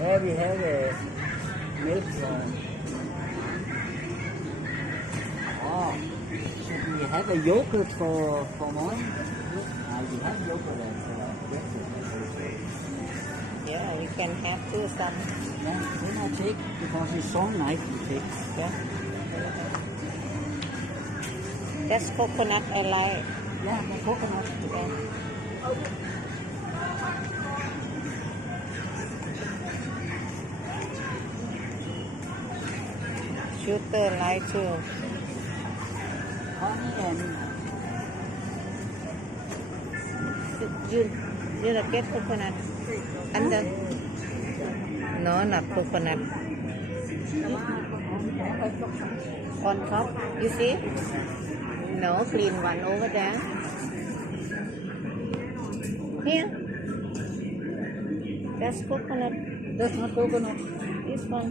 Yeah, we have a milk one. Uh... Oh, we have a yogurt for for mom. Mm uh, -hmm. ah, we have yogurt as well. Uh... Yeah, you we can have two some. Yeah, then I take because it's so nice to take. Yeah. That's coconut I like. Yeah, the coconut. Yeah. Okay. computer lai tu. Onion. You you, you nak get coconut? Anda? No, nak coconut. On top, you see? No, clean one over there. Here. That's coconut. That's not coconut. This one.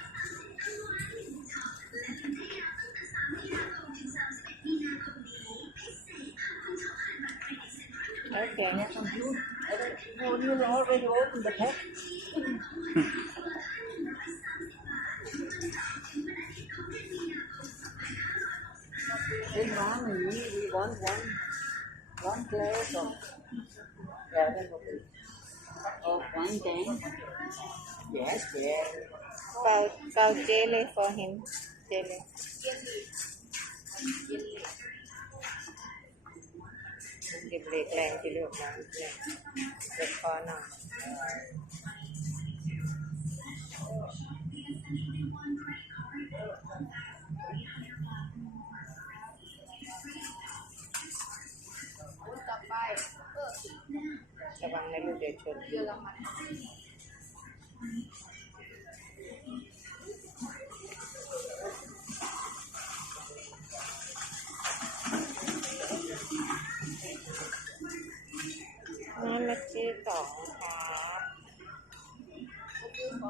Then hey, mommy, we want one, one glass of, yeah, okay. of one thing. Yes, yes. Call, call jelly for him, jelly. เบรกแรงทีเดียวนะเนี่ยเบรกคอหน่อยระวังในลูกเดชชนเยอรมัน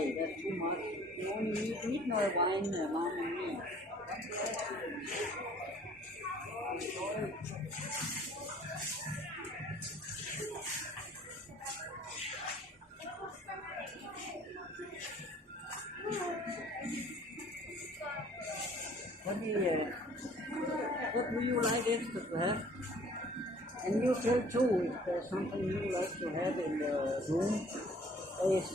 That's too much. You only need, need more wine than uh, mom and me. What do you uh, what do you like extra to And you feel too if there's something you like to have in the room. Is oh, yes.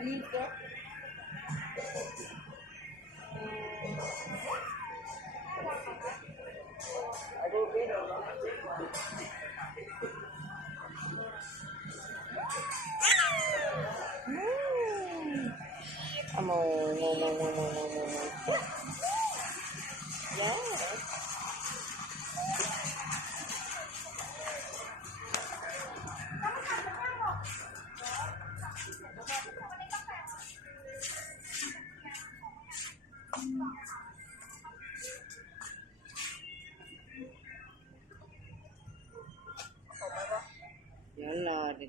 Amigo. I don't know.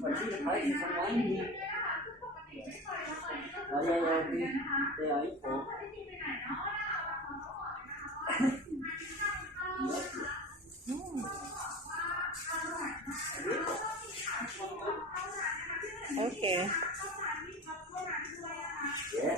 粉丝的牌子从哪里？来来来，对啊，一盒。哈哈。嗯。OK。Yeah.